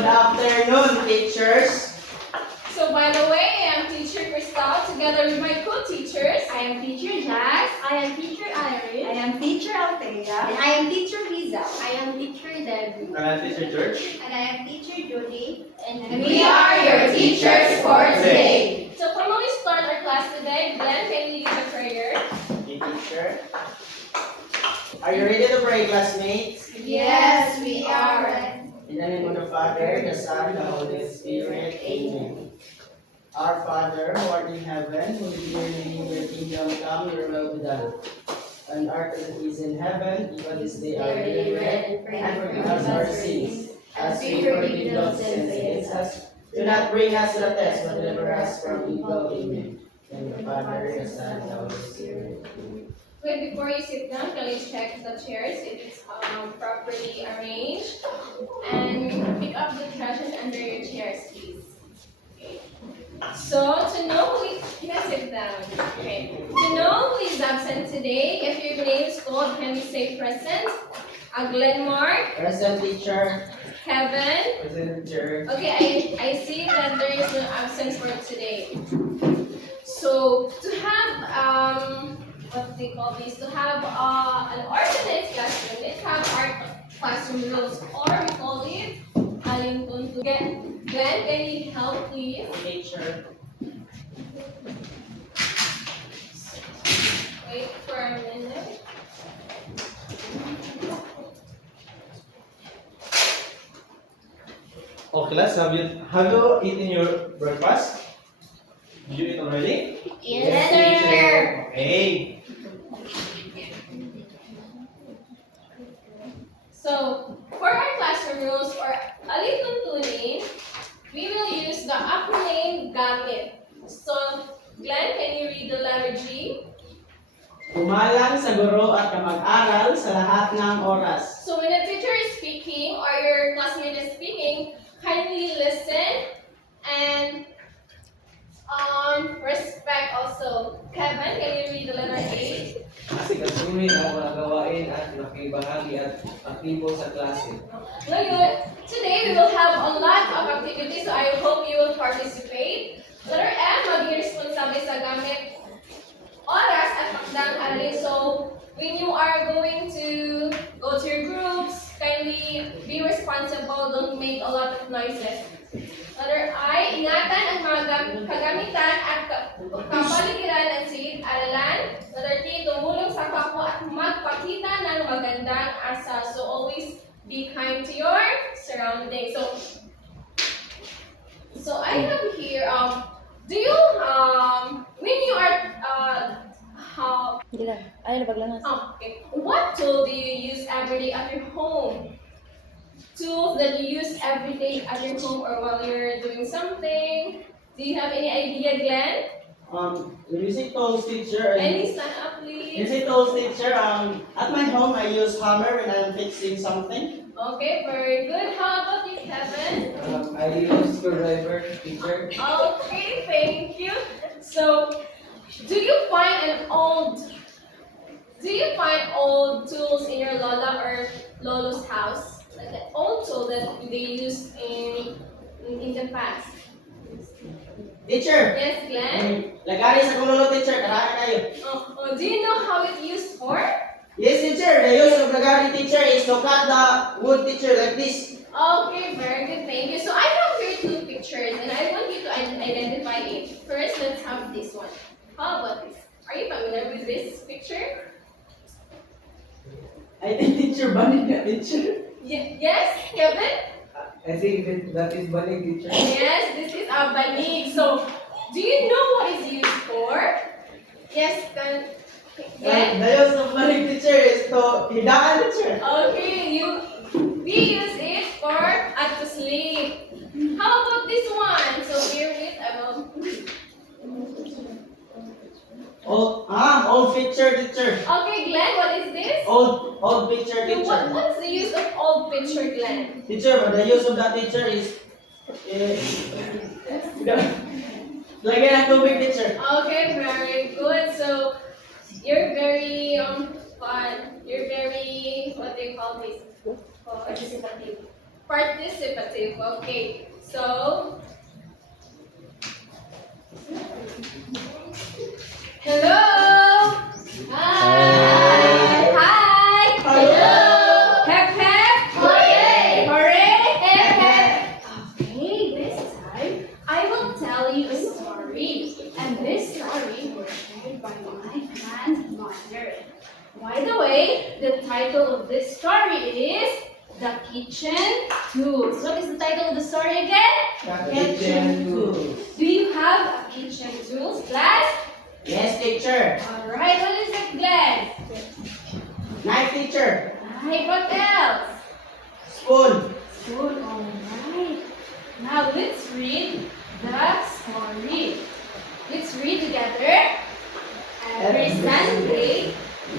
Good afternoon, teachers. So by the way, I am teacher Crystal together with my co-teachers. I am teacher Jazz. I am teacher Iris. I am teacher Althea. And I am teacher Liza. I am teacher Debbie. I'm teacher George. And I am teacher Judy. And we are your teachers for today. So before we start our class today, Glenn, can you lead the prayer? Okay, teacher. Are you ready to pray, classmates? Yes, we are. In the name of the Father, the Son, the Holy Spirit. Amen. Our Father, who art in heaven, who be your name, your kingdom come, your will be done. On earth as it is in heaven, give us this day our daily bread, and forgive us our sins, as we forgive those who sin against us. Do not bring us to the test, but deliver us from evil. Amen. In the Father, the Son, the Holy Spirit. Wait, before you sit down, can you check the chairs if it's properly arranged? And pick up the trashes under your chairs, please. Okay. So, to know who is, you can sit down. Okay. To know who is absent today, if your name is called, can you say present? Glenmark, Present, teacher. Kevin. Present, teacher. Okay, I see that there is no absence for today. So, to have what they call this, to have an organized classroom, let's have our classroom rules, or we call it Alington to get. Glenn, can you help please? Teacher. Wait for a minute. Oh, class, have you eaten your breakfast? Did you eat already? Yes, sir. Okay. So, for our classroom rules or alituntunin, we will use the acronym GAMIT. So, Glenn, can you read the letter G? Kumalang sa guro at kamag-aral sa lahat ng oras. So, when the teacher is speaking or your classmate is speaking, kindly listen and respect also. Kevin, can you read the letter A? Asikasuhin ang mga gawain at makibahagi at aktibo sa klase. Ngayon, today we will have a lot of activities, so I hope you will participate. Letter M, maging responsable sa gamit oras at pakdang aralin. So, when you are going to go to your groups, kindly be responsible, don't make a lot of noises. Letter I, ingatan ang mga kagamitan at kapaligiran ng silid-aralan. Letter T, tumulong sa kapwa at magpakita ng magandang asal. So always be kind to your surroundings. So I have here, do you, when you are, okay, what tool do you use every day at your home? Tools that you use every day at your home or while you're doing something. Do you have any idea, Glenn? Music tools, teacher. Any stand up, please? Music tools, teacher. At my home, I use hammer when I'm fixing something. Okay, very good. How about you, Kevin? I use screwdriver, teacher. Okay, thank you. So, do you find old tools in your lola or lolo's house? Like the old tool that they used in the past. Teacher. Yes, Glenn? Lagari sa kulolo, teacher. Tara kayo. Do you know how it's used for? Yes, teacher. The use of lagari, teacher, is to cut the wood, teacher, like this. Okay, very good, thank you. So I have here two pictures and I want you to identify it. First, let's have this one. How about this? Are you familiar with this picture? I think teacher, banig na, teacher. Yes, Kevin? I think that is baling, teacher. Yes, this is a banig. So, do you know what it's used for? Yes, The use of banig, teacher, is to hidaan, teacher. Okay, we use it for to sleep. How about this one? So bear with, I will. Old picture, teacher. Okay, Glenn, what is this? Old picture, teacher. What's the use of old picture, Glenn? Teacher, but the use of that teacher is lagyan ng tubig, teacher. Okay, very good. So you're very fun. You're very, what do you call this? Participative. participative. Okay, so hello. Hi. Hi. Hello. Hep hep. Hooray. Hooray. Hep, hep. Okay, this time I will tell you a story, and this story was shared by my grandmother. By the way, the title of this story is The Kitchen Tools. What is the title of the story again? Kitchen tools. Do you have a kitchen tools, class? Yes, teacher. Alright, what is it, Glenn? Knife, teacher. Alright, what else? Spoon. Good, alright. Now let's read the story. Let's read together. Every Sunday,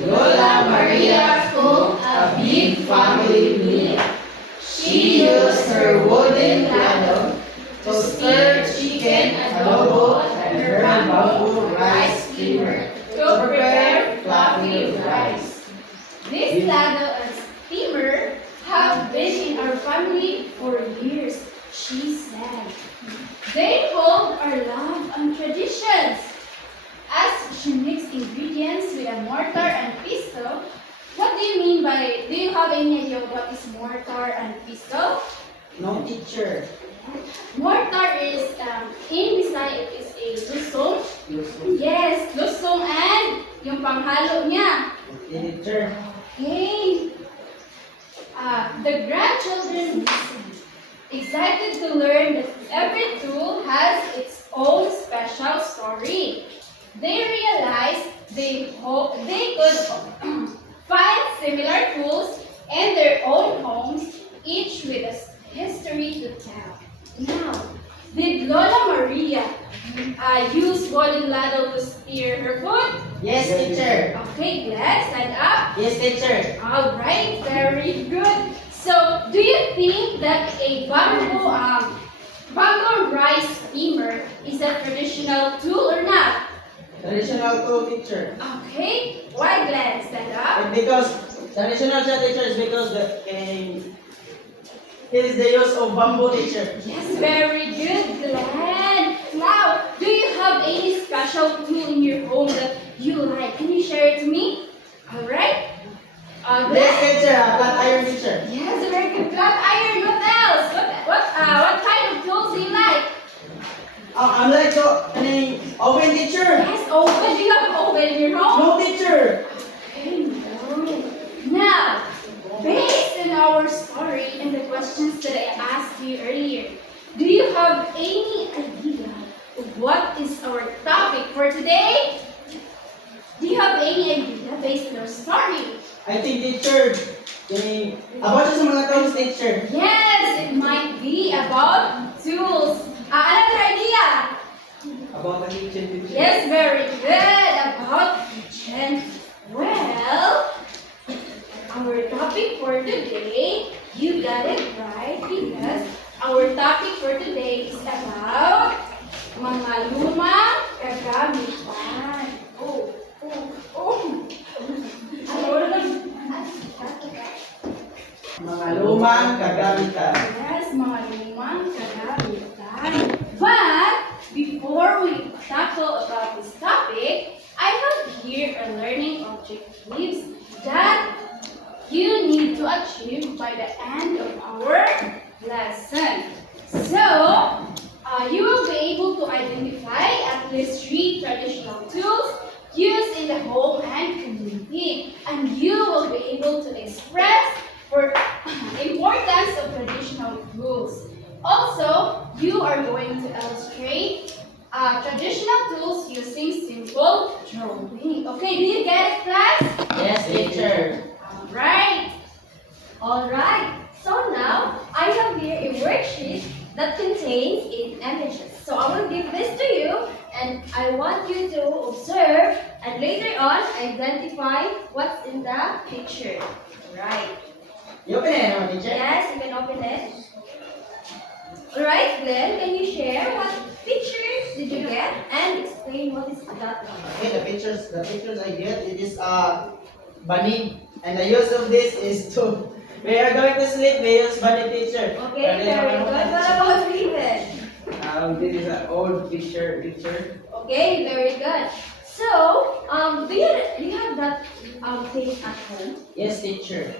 Lola Maria cooked a big family meal. She used her wooden ladle to stir chicken adobo and her bamboo rice steamer to prepare fluffy rice. this ladle and steamer have been in our family for years, she said. They hold our love and traditions. As she mixed ingredients with a mortar and pestle, what do you mean by, do you have any idea what is mortar and pestle? No, teacher. Mortar is, in Bisaya, it is a lusong. Yes, lusong and yung panghalo niya. Teacher. Okay. The grandchildren listened, excited to learn that every tool has its own special story. They realized they could find similar tools in their own homes, each with a history to tell. Now, did Lola Maria use wooden ladle to steer her food? Yes, teacher. Okay, Glenn, stand up. Yes, teacher. All right, very good. So, do you think that a bamboo rice steamer is a traditional tool or not? Traditional tool, teacher. Okay, why, Glenn? Stand up. And because traditional siya, teacher, is because it is the use of bamboo, teacher. Yes, very good, Glenn. Now, do you have any special tool in your home that you like? Can you share it to me? All right. Yes, Glenn? teacher. Flat iron, teacher. Yes, very good. Flat iron. What else? What kind of tools do you like? I'm like oven, teacher. Yes, oven. Do you have an oven in your home? No, teacher. Okay, no. Now, based on our story and the questions that I asked you earlier, do you have any idea of what is our topic for today? Do you have any idea based on our story? I think, teacher, about sa mga tools, teacher. Yes, it might be about tools. Another idea? About the kitchen teacher. Yes, very good. About kitchen. Well, our topic for today, you got it right because our topic for today is about mga lumang kagamitan. Oh. Mga lumang kagamitan. Yes, mga lumang kagamitan. But, before we tackle about this topic, I have here a learning objectives that you need to achieve by the end of our lesson. So, you will be able to identify at least 3 traditional tools used in the home and community, and you will be able to express for importance of traditional tools. Also, you are going to illustrate traditional tools using simple drawing. Okay, do you get it, class? Yes, teacher. Alright. Alright, so now I have here a worksheet that contains 8 images. So I will give this to you and I want you to observe and later on identify what's in the picture. Right. You open it, no, teacher? Yes, you can open it. Alright, Glenn, can you share what pictures did you get and explain what is that one? Okay, the pictures I get, it is banig. And the use of this is to We are going to sleep. We use body teacher. Okay, very good. What about Raven? This is an old picture. Okay, very good. So, do you have that thing at home? Yes, teacher.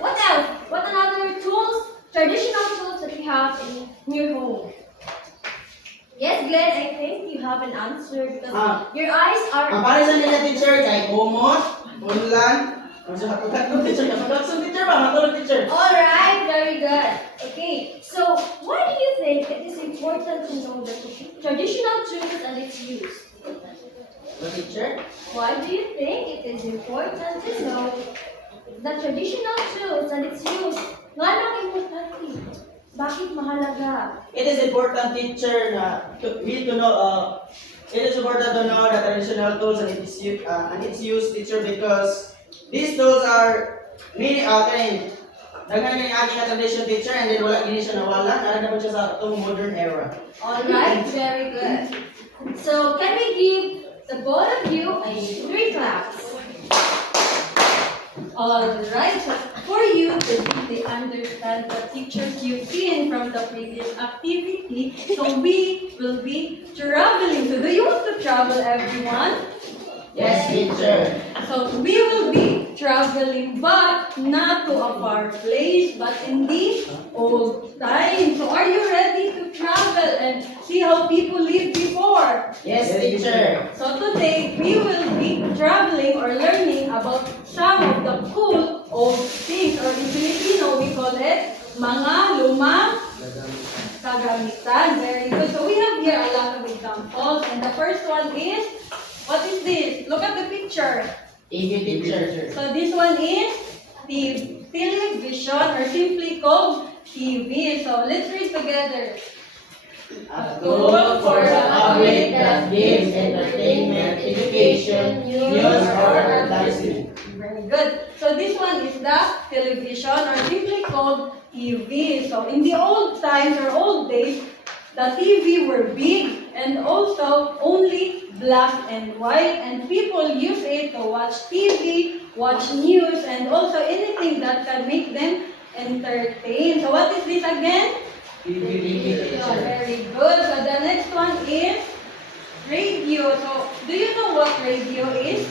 What else? What another tools, traditional tools that you have in your home? Yes, Glenn, I think you have an answer because Ah. your eyes Ang are. parisan nila teacher kay kumot, unlan, ang sa hatog teacher, kapag teacher ba, matulog teacher. Alright, very good. Okay, so why do you think it is important to know the traditional tools and its use? The teacher? Why do you think it is important to know the traditional tools and its use? Nga nang importante? Bakit mahalaga? It is important teacher na we to know it is important to know the traditional tools and its use teacher because these tools are many daghan ng ating tradition teacher and then wala gini siya nawala na po siya sa itong modern era. Alright, very good. So, can we give the both of you a 3 claps? Alright, so for you to really understand the teachers you've seen from the previous activity, so we will be traveling. So, do you want to travel, everyone? Yes, teacher. So we will be traveling back, not to a far place, but in the old time. So are you ready to travel and see how people lived before? Yes, teacher. So today we will be traveling or learning about some of the cool old things, or in Filipino we call it mga lumang kagamitan. Very good. So we have here a lot of examples, and the first one is, what is this? Look at the picture. TV teacher. So this one is the television, or simply called TV. So let's read together. A tool for the public that gives entertainment, education, news, or advertisement. Very good. So this one is the television, or simply called TV. So in the old times or old days, the TV were big and also only black and white, and people use it to watch TV, watch news, and also anything that can make them entertain. So what is this again? TV Oh, very good. So the next one is radio. So do you know what radio is?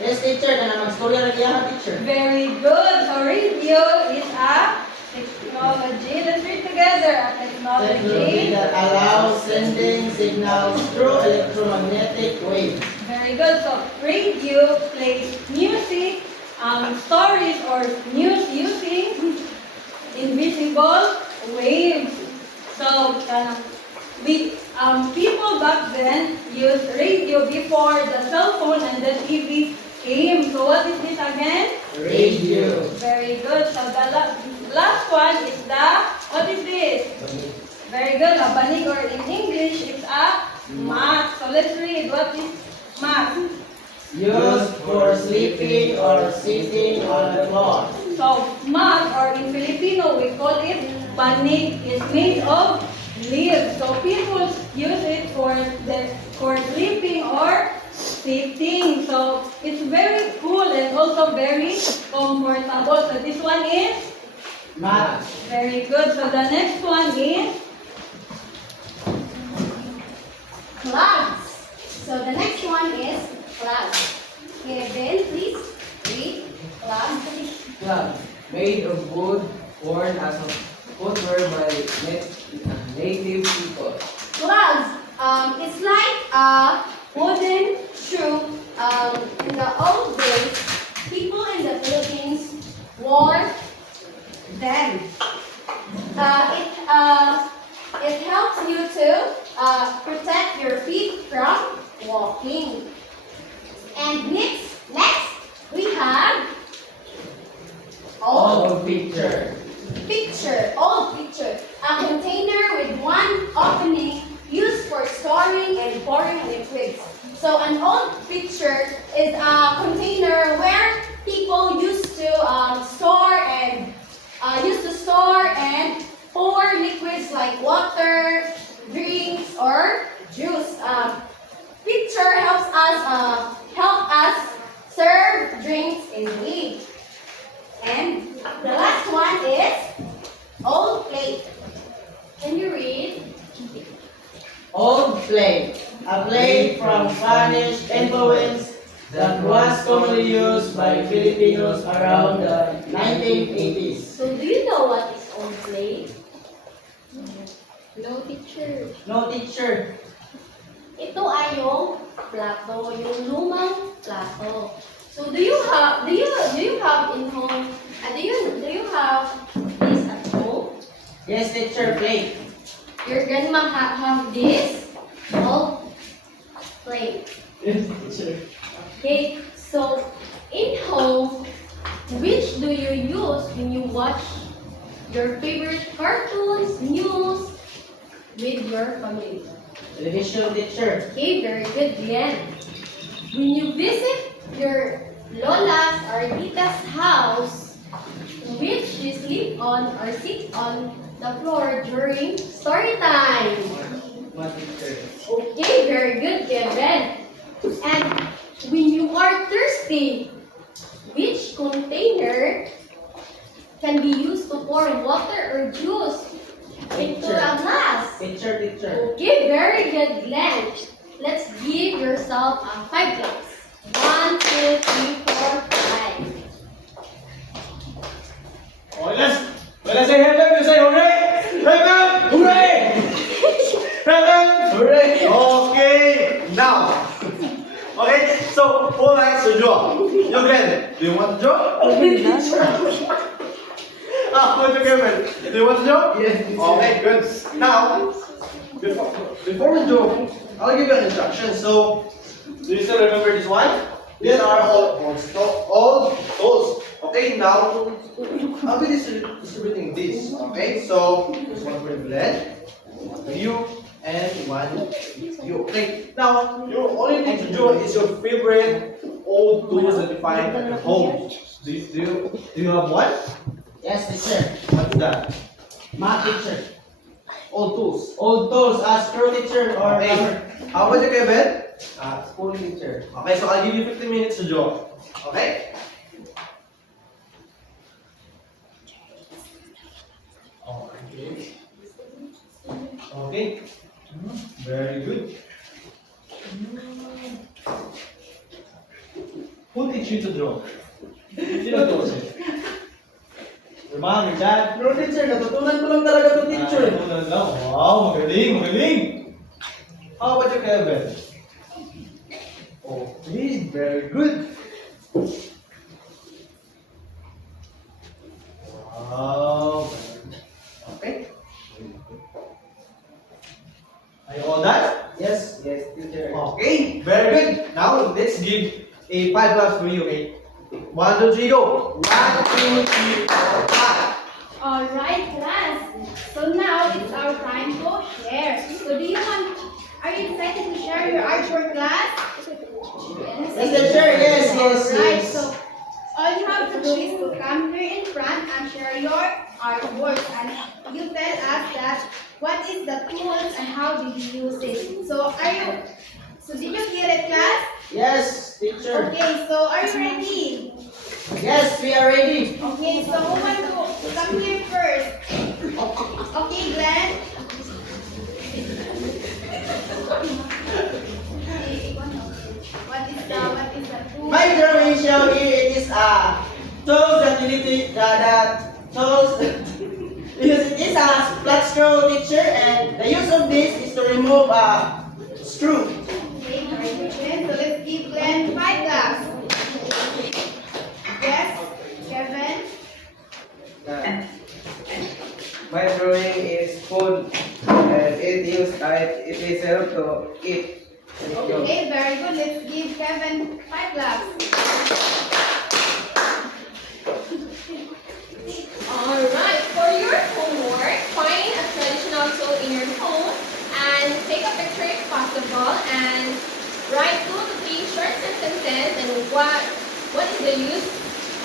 Yes, teacher. Na mag-storya rin yan, teacher. Very good. So radio is a technology. Let's read together. A Technology technology. that allows sending signals through electromagnetic waves. Very good. So radio plays music, stories, or news using invisible waves. So people back then used radio before the cell phone and the TV came. So what is this again? Radio. Very good. So the last one is what is this? Very good. A banig, or in English, it's a mat. So let's read. What is mat? Used for sleeping or sitting on the floor. So mat, or in Filipino, we call it banig, is made of leaves. So people use it for sleeping or sitting. So it's very cool and also very comfortable. So this one is Mat. very good. So the next one is Clouds. So the next one is clouds. Okay, Ben, please read clouds. Club made of wood worn as a footwear by native people. Clouds. It's like a wooden shoe. In the old days, people in the Philippines wore them. It helps you to protect your feet from walking. And next we have Old picture. old picture. A container with one opening used for storing and pouring liquids. So an old picture is a container where people used to store and pour liquids like water, drinks, or juice. Picture help us serve drinks in need. And the last from Spanish influence that was commonly used by Filipinos around the 1980s. So do you know what is old plate? No, teacher. No, teacher. Ito ay yung plato, yung lumang plato. So do you have in home? Do you have this at home? Yes, teacher, plate. Your grandma have this old plate. Yes, teacher. Okay, so in home, which do you use when you watch your favorite cartoons, news with your family? Television, teacher. Okay, very good, Glenn. When you visit your lola's or tita's house, which you sleep on or sit on the floor during story time? What, teacher? Okay, very good, Kevin. And when you are thirsty, which container can be used to pour water or juice into a glass? Teacher, teacher. Okay, very good, Glenn. Let's give yourself a 5 claps. 1, 2, 3, 4, 5. Oh, when I say heaven, you say hooray! Heaven! Hooray! Heaven! Hooray! Okay, now. Okay, so who likes to draw? You Glenn, do you want to draw? What you Kevin? Do you want to draw? Yes. Okay, good. Now, before we draw, I'll give you an instruction. So, do you still remember this one? These are all tools. Okay, now I'll be distributing this. Okay, so this one for Glenn, one for you, and one for you. Okay, now you only need to draw is your favorite old tools that you find at your home. Do you have one? Yes, teacher. What's that? Math, teacher. Old tools. Old tools, screw, teacher, or Okay. hammer. How about you, Kevin? Spoon, teacher. Okay, so I'll give you 15 minutes to draw. Okay? Okay. Okay. Very good. Who teach you to draw? Sino to sa'yo? Your mom, your dad? No, teacher. Natutunan ko lang talaga to, teacher. Wow, magaling, magaling. How about you, Kevin? Okay, very good. Wow. Okay. Are you all done? Yes, yes, teacher. Okay, very good. Now let's give a 5 claps for you, okay? 1, 2, 3, go. 1, 2, 3, 4, 5. Alright, class. So now it's our time to share. So are you excited to share your artwork, class? Yes, teacher. Yes, yes, Alright, yes. so all you have to do is to come here in front and share your artwork. And you tell us that what is the tools and how did you use it. So did you hear it, class? Yes, teacher. Okay, so are you ready? Yes, we are ready. Okay, so who want to come here first? Okay, Glenn. What is the tool? My drawing show here it is tools that you need to tools that it is a flat screw, teacher, and the use of this is to remove a screw. Okay, very good, Glenn. So let's give Glenn 5 claps. Yes, Kevin. My drawing is food and it is help to eat. Thank you. Okay, very good. Let's give Kevin 5 claps. Alright, for your homework, find a traditional tool in your home and take a picture if possible and write 2 to 3 short sentences and what is the use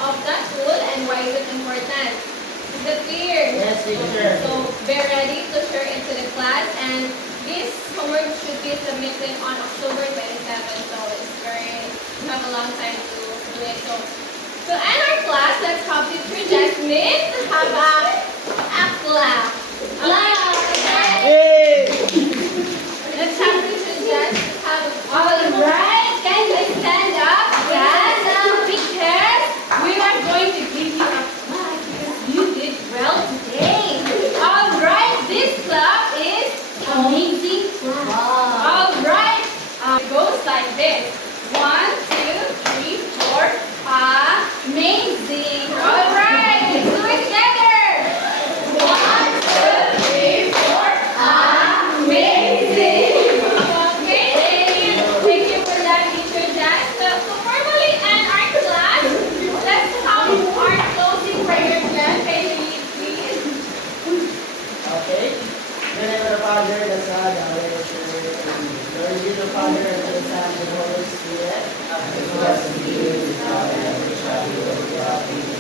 of that tool and why is it important. Is that clear? Yes, teacher. So be ready to share it to the class and this homework should be submitted on October 27. So you have a long time to do it. So to end our class, let's have Teacher Jasmine to have a clap. Yay! Let's have Teacher Jasmine have a Father, the Son, and the Holy Spirit. Amen. Glory be to the Father, and to the Son, and to the Holy Spirit. As it was in the beginning, is now, and ever shall be, world without end.